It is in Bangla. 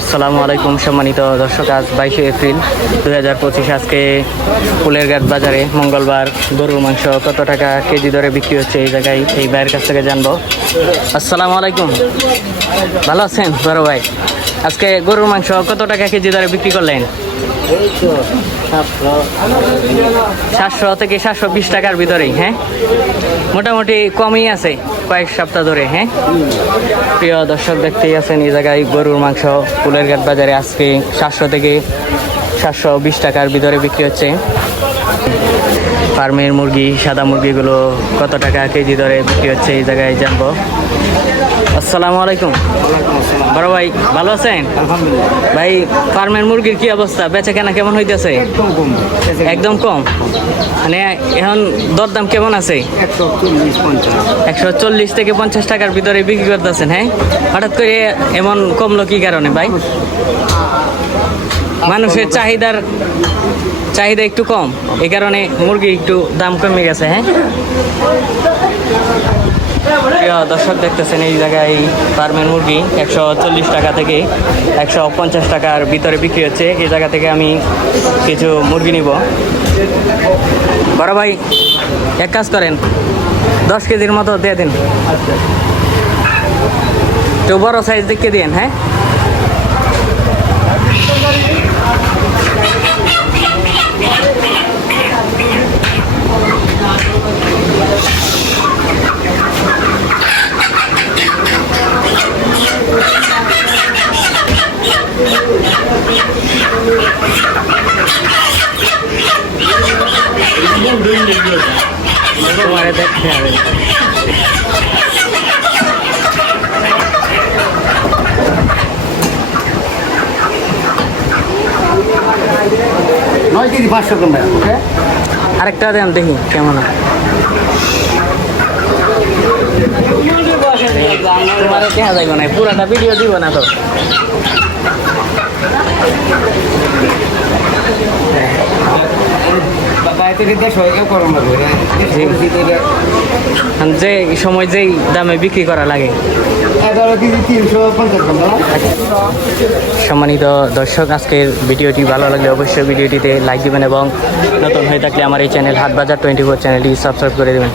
আসসালামু আলাইকুম সম্মানিত দর্শক, আজ বাইশে এপ্রিল দুই হাজার পঁচিশ। আজকে ফুলেরঘাট বাজারে মঙ্গলবার গরুর মাংস কত টাকা কেজি দরে বিক্রি হচ্ছে এই জায়গায়, এই ভাইয়ের কাছ থেকে জানব। আসসালামু আলাইকুম। ভালো আছেন বড় ভাই? আজকে গরুর মাংস কত টাকা কেজি দরে বিক্রি করলেন? সাতশো থেকে সাতশো বিশ টাকার ভিতরেই হ্যাঁ? মোটামুটি কমই আছে কয়েক সপ্তাহ ধরে হ্যাঁ? প্রিয় দর্শক দেখতেই আছেন, এই জায়গায় গরুর মাংস ফুলেরঘাট বাজারে আজকে সাতশো থেকে সাতশো বিশ টাকার ভিতরে বিক্রি হচ্ছে। ফার্মের মুরগি, সাদা মুরগিগুলো কত টাকা কেজি দরে বিক্রি হচ্ছে, এই জায়গায় জানব। আসসালামু আলাইকুম। বড় ভাই ভালো আছেন? ভাই ফার্মের মুরগির কি অবস্থা? বেচা কেনা কেমন হইতেছে? একদম কম। মানে এখন দরদাম কেমন আছে? একশো চল্লিশ থেকে পঞ্চাশ টাকার ভিতরে বিক্রি করতেছেন হ্যাঁ? হঠাৎ করে এমন কমলো কি কারণে ভাই? মানুষের চাহিদার চাহিদা একটু কম এই কারণে মুরগি একটু দাম কমে গেছে হ্যাঁ? দর্শক দেখতেছেন এই জায়গায় ফার্মের মুরগি, একশো চল্লিশ টাকা থেকে একশো পঞ্চাশ টাকার ভিতরে বিক্রি হচ্ছে। এই জায়গা থেকে আমি কিছু মুরগি নিব। বড় ভাই, এক কাজ করেন, দশ কেজির মতো দিয়ে দিন। তো বড় সাইজ দেখে দিন হ্যাঁ? তোমার দেখতে হবে। নয় কেজি পাঁচশো কম ওকে। আরেকটা দেন দেখি কেমন। তোমার দেখা যাইব না পুরাটা ভিডিও দিব না তো। যে সময় যেই দামে বিক্রি করা লাগে। সম্মানিত দর্শক, আজকের ভিডিওটি ভালো লাগলে অবশ্যই ভিডিওটিতে লাইক দিবেন এবং নতুন হয়ে থাকলে আমার এই চ্যানেল হাটবাজার টোয়েন্টি ফোর চ্যানেলটি সাবস্ক্রাইব করে দেবেন।